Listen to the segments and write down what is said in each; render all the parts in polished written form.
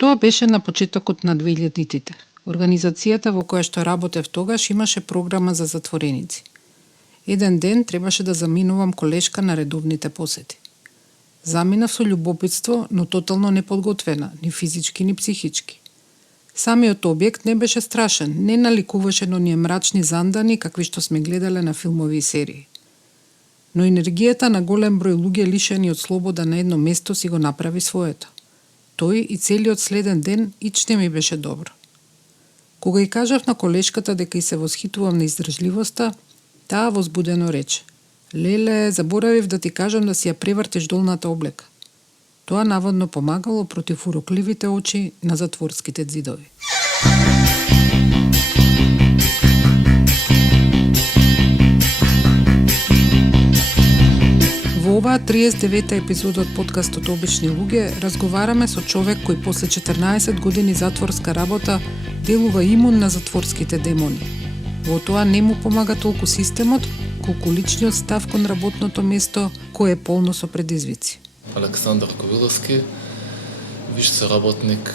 Тоа беше на почетокот на 2000-тите. Организацијата во која што работев тогаш имаше програма за затвореници. Еден ден требаше да заминувам колешка на редовните посети. Заминав со љубопитство, но тотално неподготвена, ни физички, ни психички. Самиот објект не беше страшен, не наликуваше на оние мрачни зандани какви што сме гледале на филмови и серии. Но енергијата на голем број луѓе лишени од слобода на едно место си го направи своето. Тој и целиот следен ден ич не ми беше добро. Кога и кажав на колешката дека и се восхитувам на издржливоста, таа возбудено рече: "Леле, заборавив да ти кажам да си ја превртиш долната облека." Тоа наводно помагало против урокливите очи на затворските ѕидови. Во оваа 39-та епизода од подкастот Обични луѓе разговараме со човек кој после 14 години затворска работа делува имун на затворските демони. Во тоа не му помага толку системот, колку личниот став кон работното место, кој е полно со предизвици. Александар Ковиловски, виш соработник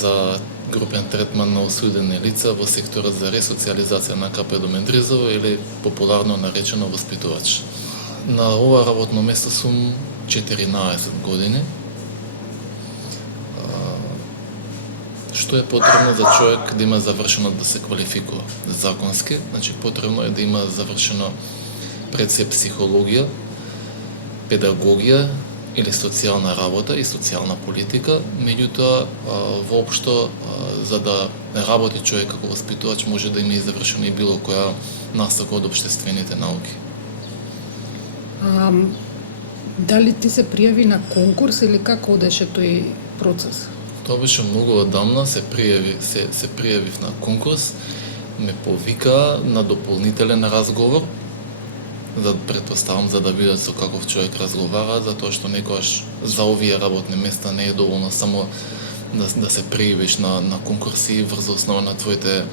за групен третман на осудени лица во секторот за ресоциализација на КП Домендризово или популарно наречено воспитувач. На ова работно место сум 14 години. Што е потребно за човек да има завршено да се квалификува законски? Значи потребно е да има завршено пред се психологија, педагогија или социјална работа и социјална политика. Меѓутоа, воопшто, за да работи човек како воспитувач, може да има и завршено и било која настапка од општествените науки. Дали ти се пријави на конкурс или како одеше тој процес? Тоа беше многу одамна, се пријавив на конкурс, ме повика на дополнителен разговор, претпоставам за да видат со каков човек разговара, затоа што некогаш за овие работни места не е доволно само да се пријавиш на конкурси врз основа на твоите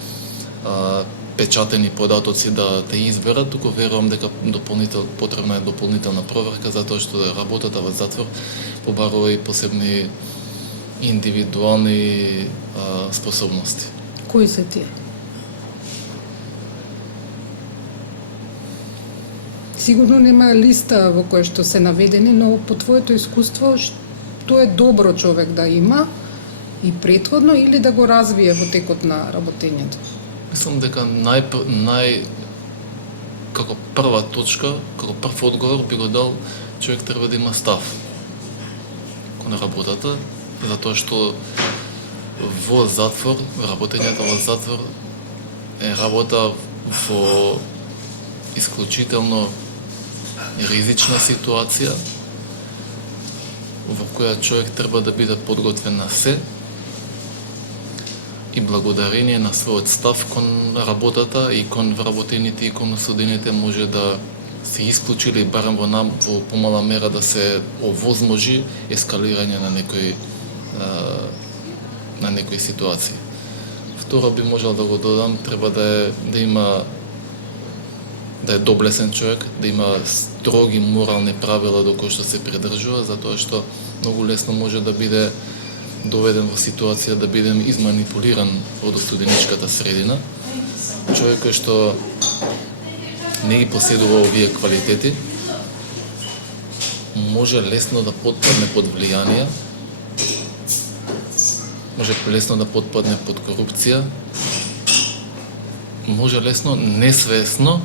печатени податоци да те изберат, туку верувам дека потребна е дополнителна проверка, затоа што работата во затвор побарува и посебни индивидуални способности. Кои се тие? Сигурно нема листа во која што се наведени, но по твоето искуство, што е добро човек да има и претходно или да го развие во текот на работењето? Мислам дека како прва точка, како прв одговор би го дал, човек треба да има став кон работата, затоа што во затвор, работењето во затвор е работа во исклучително ризична ситуација, во која човек треба да биде подготвен на се и благодарение на својот став кон работата и кон вработените и кон осудените може да се исклучи или барем во помала мера да се овозможи ескалирање на некои ситуации. Второ би можел да го додам, треба да е доблесен човек, да има строги морални правила до кои што се придржува, затоа што многу лесно може да биде доведен во ситуација да биде изманипулиран од осуденичката средина. Човек кој што не ги поседува овие квалитети, може лесно да потпадне под влијание, може лесно да потпадне под корупција, може лесно, несвесно,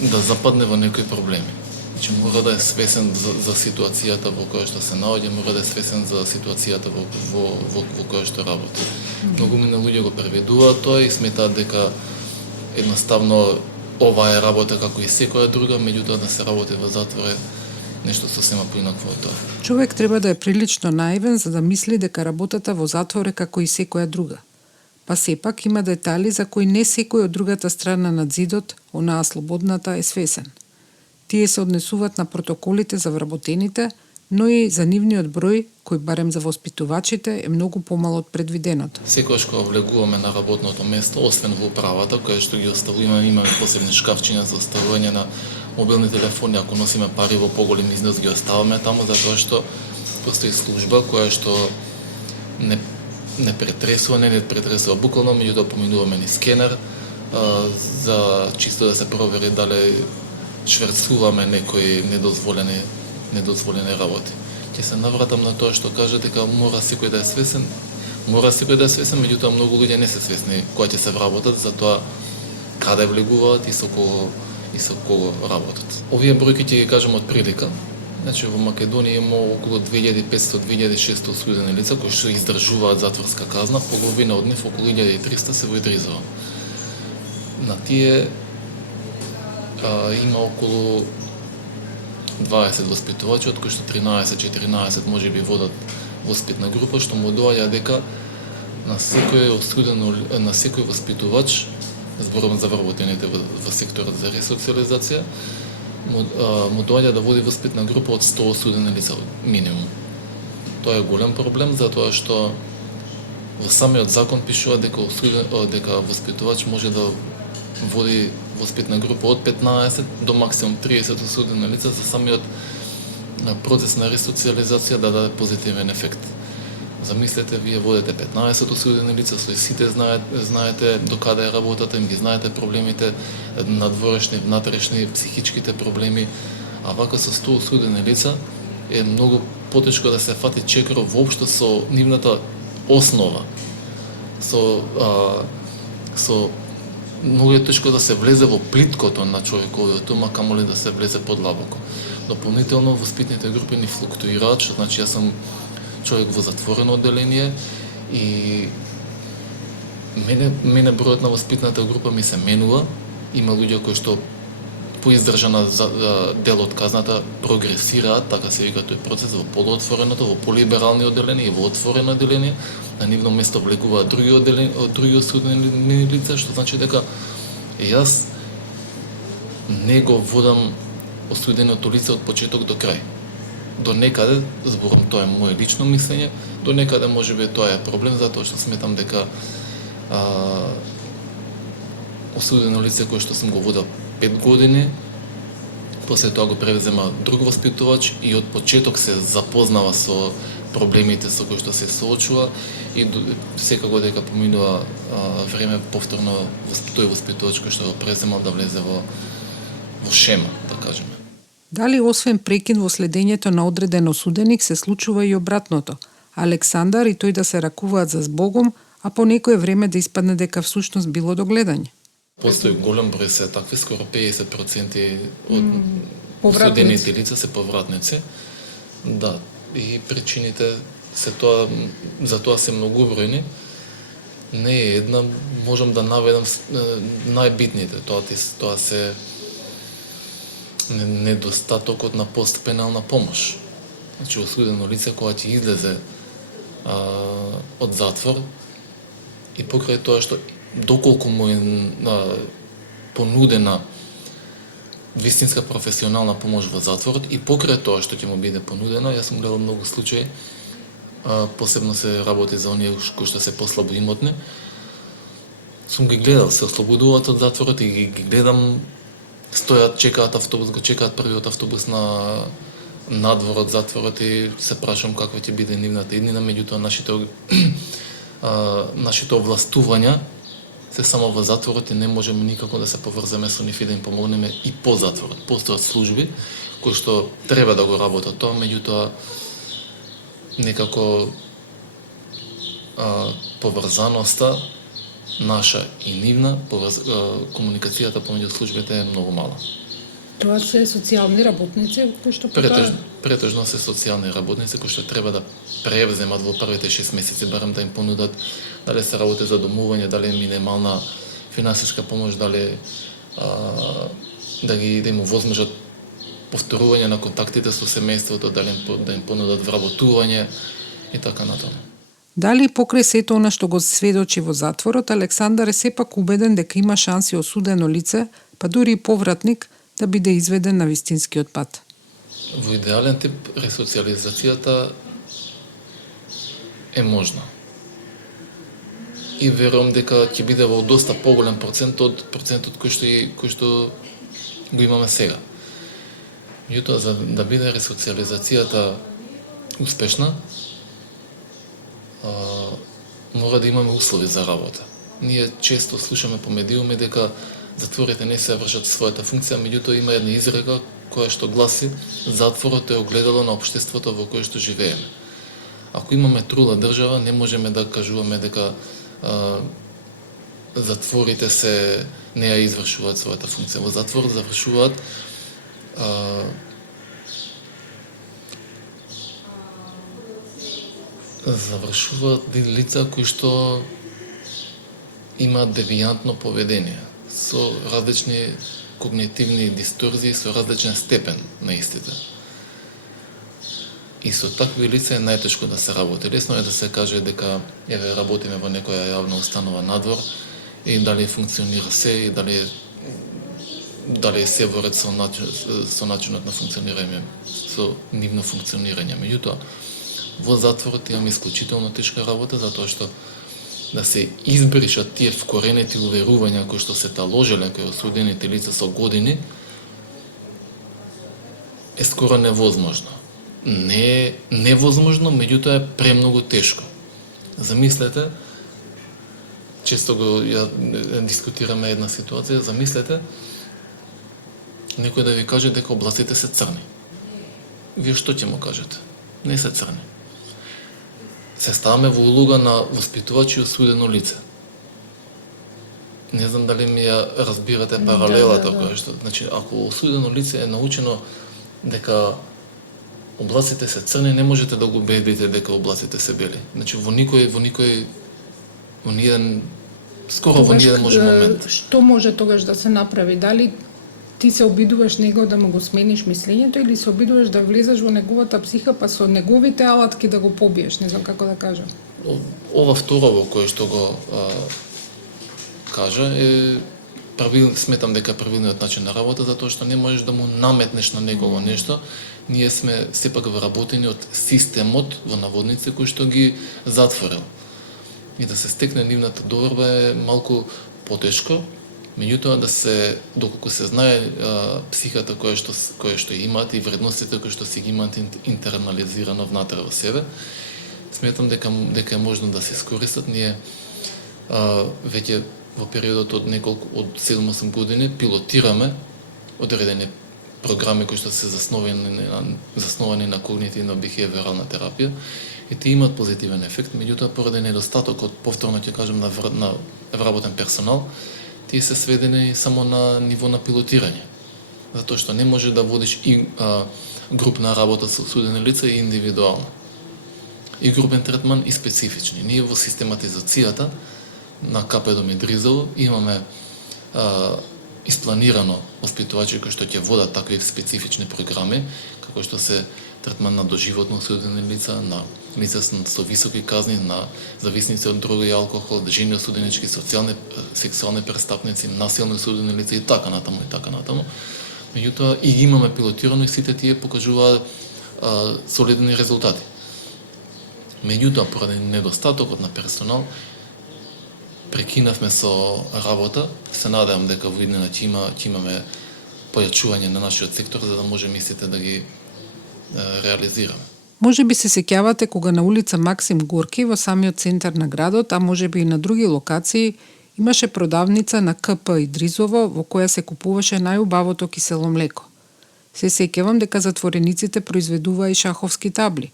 да западне во некои проблеми. Значи мора да е свесен за ситуацијата во која што се наоѓа, мора да е свесен за ситуацијата во која што работи. Многу мина луѓе го преведуваат тоа и сметаат дека едноставно ова е работа како и секоја друга, меѓутоа да се работи во затвор е нешто сосема поинакво од тоа. Човек треба да е прилично наивен за да мисли дека работата во затвор е како и секоја друга. Па сепак има детали за кои не секој од другата страна на ѕидот, онаа слободната, е свесен. Тие се однесуваат на протоколите за вработените, но и за нивниот број, кој барем за воспитувачите е многу помал од предвиденото. Секогаш кога влегуваме на работното место, освен во управата, која што ги оставуваме, имаме посебни шкафчиња за оставување на мобилни телефони, ако носиме пари во поголем износ ги оставаме таму, затоа што постои служба која што не претресува, не претресува буквално, меѓутоа поминуваме ни скенер, за чисто да се провери дали шверцуваме некои недозволени работи. Ќе се навратам на тоа што кажа дека мора секој да е свесен, меѓутоа многу луѓе не се свесни кога ќе се вработат за тоа каде влегуваат и со кого работат. Овие бројки ќе ги кажам од прилика. Значи во Македонија има околу 2500-2600 осудени лица кои што издржуваат затворска казна, половина од нив, околу 1300 се во Идризово. На тие има околу 20 воспитувачи, од кои што 13-14 можеби водат воспитна група, што му доаѓа дека на секој воспитувач, зборувам за вработените во секторот за ресоциализација, му доаѓа да води воспитна група од 100 осудени лица минимум. Тоа е голем проблем, затоа што во самиот закон пишува дека воспитувач може да води воспитна група од 15 до максимум 30 осудени лица за самиот процес на ресоциализација да даде позитивен ефект. Замислете, вие водите 15 осудени лица, со сите знаете докаде работата, им ги знаете проблемите, надворешни, внатрешни, психичките проблеми, а вака со 100 осудени лица е многу потешко да се фати чекор воопшто со нивната основа. Многу е тешко да се влезе во плиткото на човековиот ум, а камоли да се влезе подлабоко. Дополнително, воспитните групи ни флуктуираат, што значи јас сум човек во затворено одделение и мене бројот на воспитната група ми се менува. Има луѓе кои што по издржана дел од казната прогресираат, така се вика тој процес, во полуотвореното, во полиберални одделение и во отворено одделение. На нивно место влегуваат други осудени лица, што значи дека јас не го водам осуденото лице од почеток до крај. До некаде, зборам, тоа е моје лично мислење, до некаде можеби тоа е проблем, затоа што сметам дека осудено лице кое што сум го водел 5 години, после тоа го превзема друг воспитувач и од почеток се запознава со проблемите со кои што се соочува и секако дека поминува време повторно тој воспитувач кој што го преземал да влезе во шема, да кажеме. Дали освен прекин во следењето на одреден осуденик се случува и обратното? Александар и тој да се ракуваат за Збогом, а по некое време да испадне дека всушност било до гледање? Постои голем број се такви, скоро 50% од осудените лица се повратници. Да, и причините за тоа се многобројни. Не е една, можам да наведам најбитните. Тоа се недостатокот на постпенална помош. Значи, осудено лице кога ќе излезе од затвор и покрај тоа што доколку му е понудена вистинска професионална помош во затворот и покрај тоа што ќе му биде понудена, јас сум гледал многу случаи, посебно се работи за оние кои што се послабо имотни, сум ги гледал, се ослободуваат од затворот и ги гледам, стојат, чекаат автобус, го чекаат првиот автобус надвор од затворот и се прашам каква ќе биде нивната иднина, меѓутоа нашите овластувања се само во затворот и не можеме никако да се поврземе со нив и да им помогнеме и по затворот. Постојат служби кои што треба да го работат тоа, меѓутоа некако поврзаноста наша и нивна, комуникацијата помеѓу службите е многу мала. Тоа се социјални работници кои што претежно се социјални работници кои што треба да превземат во првите 6 месеци барем да им понудат дали се работи за домување, дали е минимална финансиска помош, дали да им овозможат повторување на контактите со семејството, дали да им понудат вработување и така натаму. Дали покрај сето она што го сведочи во затворот, Александар е сепак убеден дека има шанси осудено лице, па дури и повратник, да биде изведен на вистинскиот пат? Во идеален тип ресоциализацијата е можна. И верувам дека ќе биде во доста поголем процент од процентот кој што го имаме сега. Меѓутоа, за да биде ресоциализацијата успешна, мора да имаме услови за работа. Ние често слушаме по медиуми дека затворите не се вршат својата функција, меѓутоа има една изрека која што гласи затворот е огледало на општеството во кое што живееме. Ако имаме трула држава, не можеме да кажуваме дека затворите се не ја извршуваат својата функција. Во затворот завршуваат лица кои што имаат девијантно поведение, со различни когнитивни дисторзии, со различен степен на истите. И со такви лица е најтешко да се работи. Лесно е да се каже дека еве работиме во некоја јавна установа надвор и дали функционира се и дали е се во ред со начинот на функционирање, со нивно функционирање. Меѓутоа, во затворот имаме исклучително тешка работа, затоа што да се избришат тие вкоренети уверувања кои што се таложеле кај осудените лица со години, е скоро невозможно. Не е невозможно, меѓутоа е премногу тешко. Замислете, често ја дискутираме една ситуација, замислете некој да ви каже дека облаците се црни. Вие што ќе му кажете? Не се црни. Се ставаме во улога на воспитувач и осудено лице. Не знам дали ми ја разбирате паралелата која што, значи ако осудено лице е научено дека облаците се црни, не можете да го убедите дека облаците се бели. Значи во ниједен може момент. Што може тогаш да се направи? Дали ти се обидуваш него да му го смениш мислењето или се обидуваш да влезеш во неговата психа па со неговите алатки да го побиеш, не знам како да кажам. Ова второво кое што го кажа е сметам дека правилниот начин на работа, затоа што не можеш да му наметнеш на некого нешто. Ние сме сепак вработени од системот во наводници кој што ги затворил. И да се стекне нивната доверба е малку потешко. Меѓутоа доколку се знае психата која што имаат и вредностите кои што си ги имаат интернализирано внатре во себе, сметам дека е можно да се искористат. Ние веќе во периодот од 7-8 години пилотираме одредени програми кои што се засновани на когнитивно-бихевиорална терапија и тие имаат позитивен ефект, меѓутоа поради недостатокот, повторно ќе кажам, на вработен персонал, тие се сведени само на ниво на пилотирање. Затоа што не може да водиш и групна работа со осудени лица и индивидуална. И групен третман и специфични. Ние во систематизацијата на КПД Медризово имаме испланирано воспитувачи кои што ќе водат такви специфични програми, како што се третман на доживотно осудени лица, на лица со високи казни, на зависници од дрога и алкохол, жени осуденички, сексуални престапници, насилно осудени лица и така натаму. Меѓутоа и ги имаме пилотирано и сите тие покажуваат солидни резултати. Меѓутоа поради недостатокот на персонал прекинавме со работа. Се надевам дека во иднина ќе имаме појачување на нашиот сектор за да можеме истите да ги реализираме. Може би се сеќавате кога на улица Максим Горки во самиот центар на градот, а може би и на други локации, имаше продавница на КП Идризово во која се купуваше најубавото кисело млеко. Се сеќавам дека затворениците произведуваа и шаховски табли.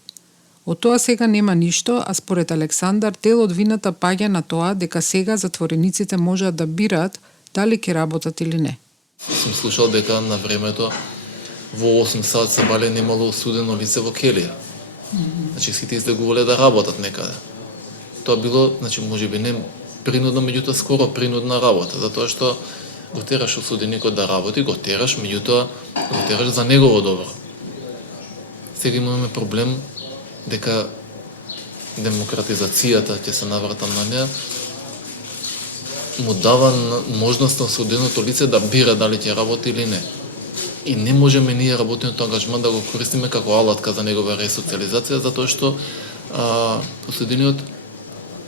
Од тоа сега нема ништо, а според Александар дел од вината паѓа на тоа дека сега затворениците можат да бираат дали ќе работат или не. Сум слушал дека на времето во 8 сат се бале немало осудено лице во келија. Значи сите излегувале да работат некаде. Тоа било, значи можеби не принудно, меѓутоа скоро принудна работа, затоа што го тераш осуденикот да работи, го тераш, меѓутоа го тераш за негово добро. Сега имаме проблем дека демократизацијата, ќе се навратам на неа, му дава можност на осуденото лице да бира дали ќе работи или не. И не можеме ние работниот ангажман да го користиме како алатка за негова ресоциализација, затоа што осудениот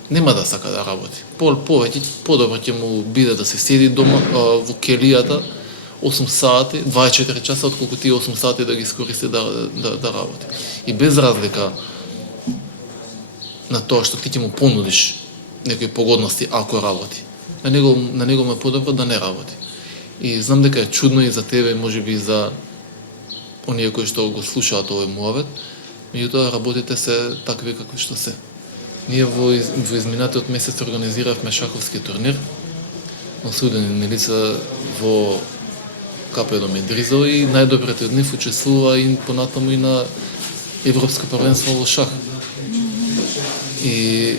нема да сака да работи. Повеќе, подобро ќе му биде да се седи дома во келијата 8 сати, 24 часа, отколку тие 8 сати да ги искористи да работи. И без разлика на тоа што ти ќе му понудиш некои погодности ако работи. На него му е подобро да не работи. И знам дека е чудно и за тебе, можеби и за оние кои што го слушаат овој муавет, меѓутоа работите се такви какви што се. Ние во изминатиот месец организиравме шаховски турнир на осудени лица во Капедо Медризо и најдобрите од нив учествува и понатаму и на Европско првенство во шах. И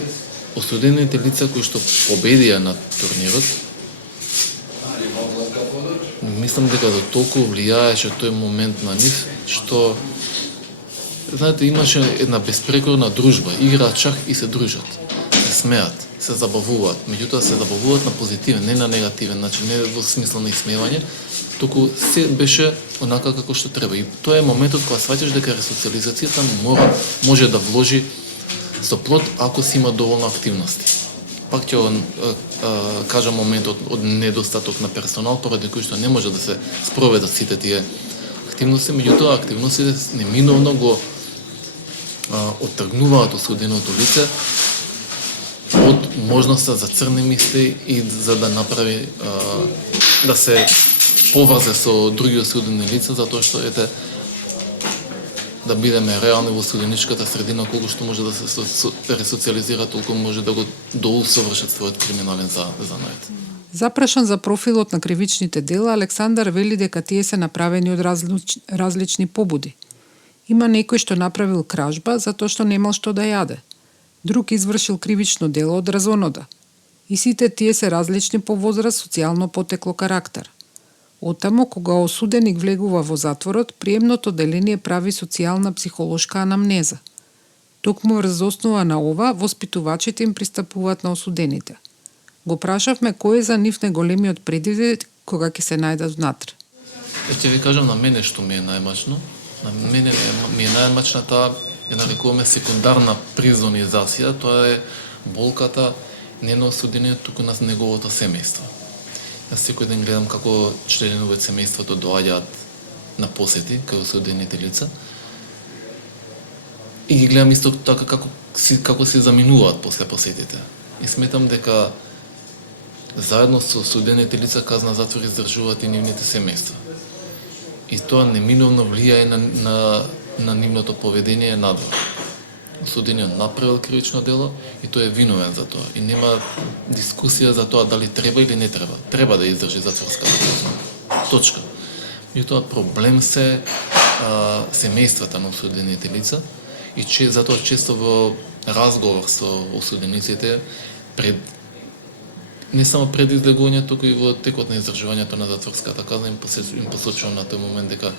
осудените лица кои што победија на турнирот, мислам дека до толку влијаеше тој момент на нив, што знаете, имаше една безпрекорна дружба. Играат шах и се дружат. Се смеат, се забавуваат. Меѓутоа се забавуваат на позитивен, не на негативен начин, не во смисла на исмеевање, туку се беше онака како што треба. И тоа е моментот кога сваќаш дека ресоциализацијата може да вложи со плод ако си има доволно активности. Пак ќе кажам моментот од недостаток на персонал, поради кој што не може да се спроведат сите тие активности, меѓутоа активностите неминовно го оттргнуваат осуденото лице од можноста за црни мисли и за да направи да се поврзе со други осудени лица, затоа што да бидеме реални во осуденичката средина, колку што може да се ресоциализира, толку може да го доусовршат својот криминален занает. Запрашан за профилот на кривичните дела, Александар вели дека тие се направени од различни побуди. Има некој што направил кражба затоа што немал што да јаде. Друг извршил кривично дело од разонода. И сите тие се различни по возраст, социјално потекло, карактер. Оттаму, кога осуденик влегува во затворот, приемното деление прави социјална психолошка анамнеза. Токму врз основа на ова, воспитувачите им пристапуваат на осудените. Го прашавме кој е за нив најголемиот предизвик кога ќе се најдат внатре. Ќе ви кажам на мене што ми е најмачно. На мене ми е најмачна таа, ја нарекуваме секундарна призонизација, тоа е болката не на осудениот, туку на неговото семејство. Јас секој ден гледам како членови од семејството доаѓаат на посети кај осудените лица и ги гледам исто така како си заминуваат после посетите. И сметам дека заедно со осудените лица казна затвор издржуваат и нивните семејства. И тоа неминовно влијае на нивното поведение надвор. Осудениот направил кривично дело и тој е виновен за тоа. И нема дискусија за тоа дали треба или не треба. Треба да издржи затворска казна. Точка. И тоа проблем се семејствата на осудените лица и затоа често во разговор со осудениците не само пред излегувањето, туку и во текот на издржувањето на затворската казна им посочувам на тој момент дека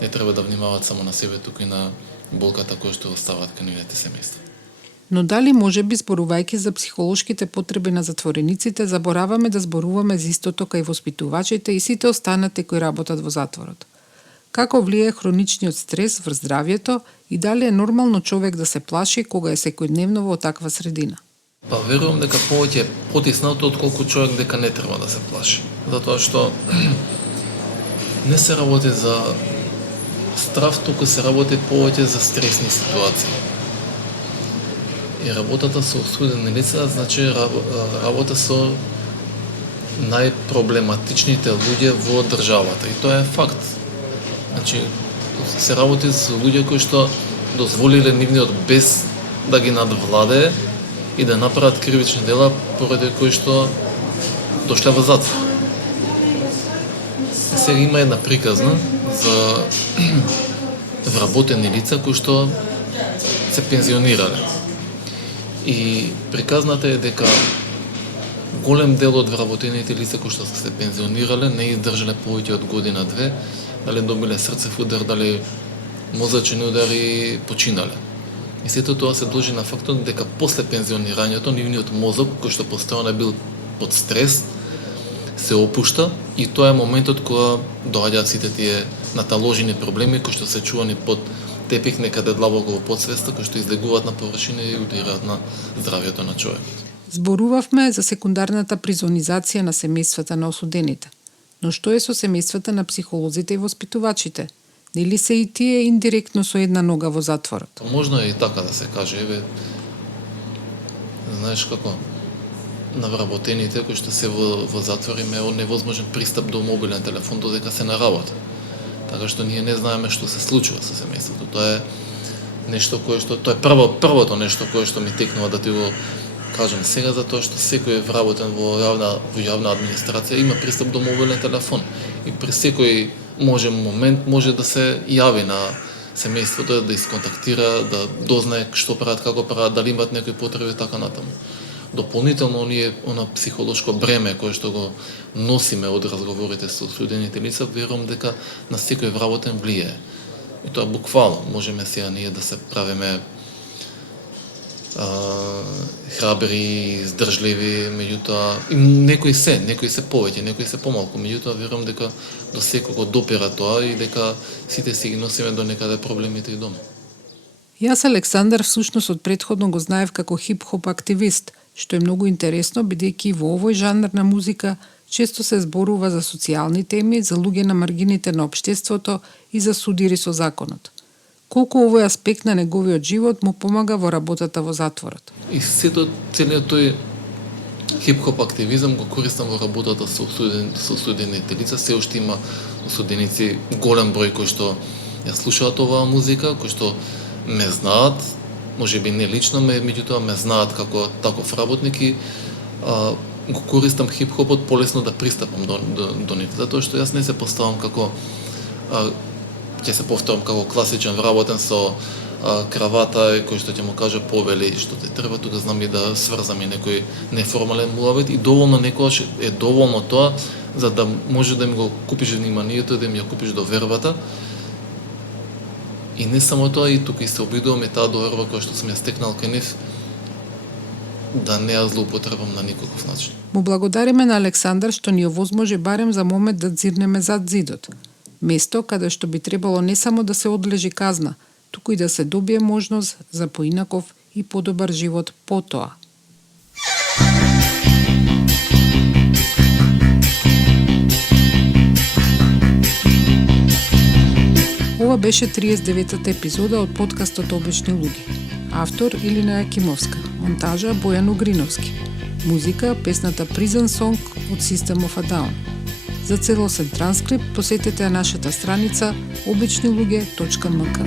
не треба да внимаваат само на себе, туку и на болката која што оставаат кај нивните семејства. Но дали можеби зборувајќи за психолошките потреби на затворениците, забораваме да зборуваме за истото кај воспитувачите и сите останати кои работат во затворот? Како влијае хроничниот стрес врз здравјето и дали е нормално човек да се плаши кога е секојдневно во таква средина? Па верувам дека повеќе е потиснато отколку човек дека не треба да се плаши. Затоа што не се работи за страв, туку се работи повеќе за стресни ситуации. И работата со осудени лица значи работа со најпроблематичните луѓе во државата. И тоа е факт. Значи, се работи со луѓе кои што дозволиле нивниот бес да ги надвладее и да направат кривични дела поради кои што дошле во затвор. Сега има една приказна за вработени лица кои што се пензионирале. И приказната е дека голем дел од вработените лица кои што се пензионирале не издржале повеќе од година-две, дали добиле срцев удар, дали мозачни удари, починале. И сето тоа се должи на фактот дека после пензионирањето нивниот мозок, кој што постојано бил под стрес, се опушта и тоа е моментот кога доаѓаат сите тие наталожени проблеми кои што се чувани под тепих некаде длабоко во подсвеста, кои што излегуваат на површина и удираат на здравјето на човекот. Зборувавме за секундарната призонизација на семејствата на осудените. Но што е со семејствата на психолозите и воспитувачите? Нели се и тие индиректно со една нога во затворот? Можно е и така да се каже, знаеш како, на вработените кои што се во затвор им е невозможен пристап до мобилен телефон додека се на работа. Така што ние не знаеме што се случува со семејството. Тоа е нешто кое што тоа е првото нешто кое што ми текнува да ти го кажам сега, затоа што секој вработен во јавна администрација има пристап до мобилен телефон и при секој момент може да се јави на семејството, да исконтактира, да дознае што прават, како прават, дали имаат некои потреби така натаму. Дополнително она психолошко бреме кое што го носиме од разговорите со осудените лица, верувам дека на секој вработен влијае. И тоа буквално можеме сега ние да се правиме храбри, издржливи, меѓутоа и некои се повеќе, некои се помалку, меѓутоа верувам дека до секого допира тоа и дека сите си ги носиме до некаде проблемите и дома. Јас Александар всушност од претходно го знаев како хип-хоп активист, што е многу интересно бидејќи во овој жанр на музика често се зборува за социјални теми, за луѓе на маргините на општеството и за судири со законот. Колку овој аспект на неговиот живот му помага во работата во затворот? И целиот тој хип-хоп активизам го користам во работата со осудените лица. Се уште има осуденици, голем број кои што ја слушаат оваа музика, кои што ме знаат, можеби не лично, меѓутоа ме знаат како таков работник и го користам хип-хопот полесно да пристапам до нив, затоа што јас не се поставам како ќе се повторам како класичен вработен со кравата кој што ќе му каже повели што те треба, тука знам и да сврзам и некој неформален муавет и доволно некогаш е доволно тоа за да може да ми го купиш вниманието и да ми ја купиш довербата. И не само тоа, и тука и се обидувам и таа доверба која што сум ја стекнал кај нив да не ја злоупотребам на никаков начин. Му благодариме на Александар што ни овозможи барем за момент да дзирнеме зад зидот. Место каде што би требало не само да се одлежи казна, туку и да се добие можност за поинаков и подобар живот по тоа. Ова беше 39-та епизода од подкастот Обични луѓе. Автор Илина Јакимовска, монтажа Бојан Угриновски. Музика песната Prison Song од System of a Down. За целосен транскрипт посетете нашата страница običnilugje.mk.